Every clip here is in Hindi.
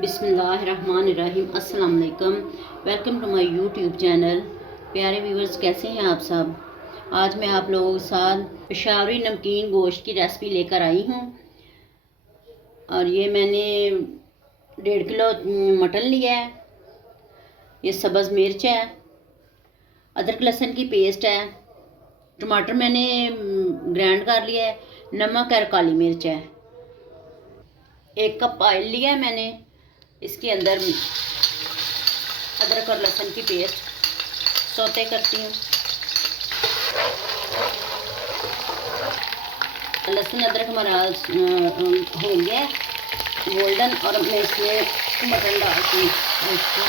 बिस्मिल्लाहिर्रहमानिर्रहीम। अस्सलाम वालेकुम। Welcome to my YouTube channel. प्यारे व्यूवर्स, कैसे हैं आप सब। आज मैं आप लोगों के साथ पेशावरी नमकीन गोश्त की रेसिपी लेकर आई हूँ। और ये मैंने 1.5 किलो मटन लिया है। ये सब्ज़ मिर्च है, अदरक लहसुन की पेस्ट है, टमाटर मैंने ग्राइंड कर लिया है, नमक और काली मिर्च है। 1 कप ऑयल लिया है मैंने। इसके अंदर अदरक और लहसुन की पेस्ट सौते करती हूँ। लहसुन अदरक हमारा हो गया गोल्डन, और मैं इसमें मटन डालती हूँ, इसको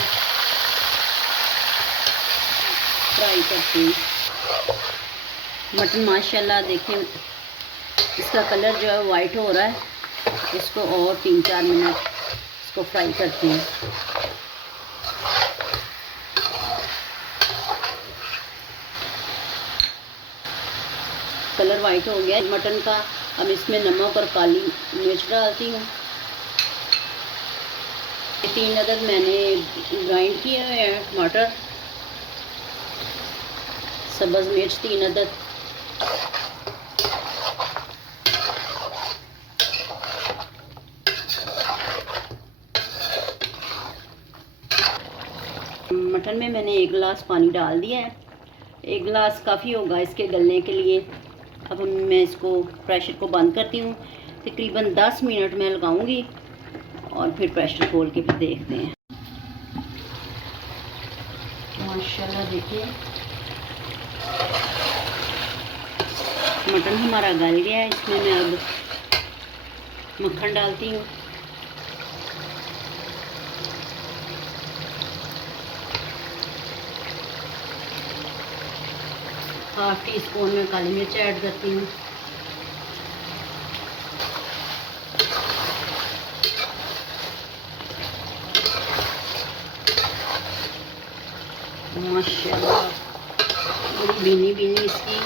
फ्राई करती हूँ। मटन माशाल्लाह देखें, इसका कलर जो है वाइट हो रहा है। इसको और 3-4 मिनट इसको फ्राई करती हूँ। कलर वाइट हो गया मटन का। अब इसमें नमक और काली मिर्च डालती हूँ। 3 अदद मैंने ग्राइंड किए हुए हैं टमाटर, सब्ज़ मिर्च 3 अदद, मटन में मैंने 1 गिलास पानी डाल दिया है। 1 गिलास काफ़ी होगा इसके गलने के लिए। अब मैं इसको प्रेशर को बंद करती हूँ। तकरीबन 10 मिनट मैं लगाऊंगी और फिर प्रेशर खोल के फिर देखते हैं। माशाल्लाह देखिए, मटन हमारा गल गया है। इसमें मैं अब मक्खन डालती हूँ। ½ टी स्पून में काली मिर्च ऐड करती हूँ। माशाल्लाह बड़ी भीनी भीनी इसकी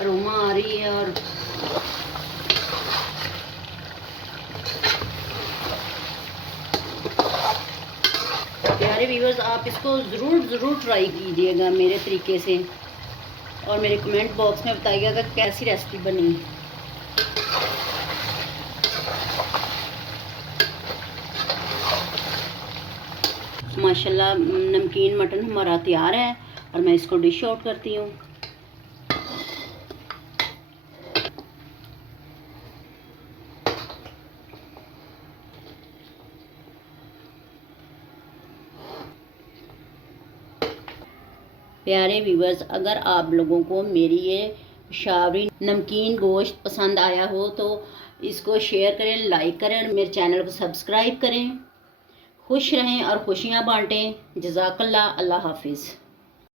अरोमा आ रही है। और प्यारे व्यूअर्स, आप इसको ज़रूर ट्राई कीजिएगा मेरे तरीके से, और मेरे कमेंट बॉक्स में बताइएगा कि कैसी रेसिपी बनी। माशाल्लाह नमकीन मटन हमारा तैयार है और मैं इसको डिश आउट करती हूँ। प्यारे व्यूवर्स, अगर आप लोगों को मेरी ये पेशावरी नमकीन गोश्त पसंद आया हो तो इसको शेयर करें, लाइक करें और मेरे चैनल को सब्सक्राइब करें। खुश रहें और खुशियाँ बांटें। जज़ाकल्लाह। अल्लाह हाफिज़।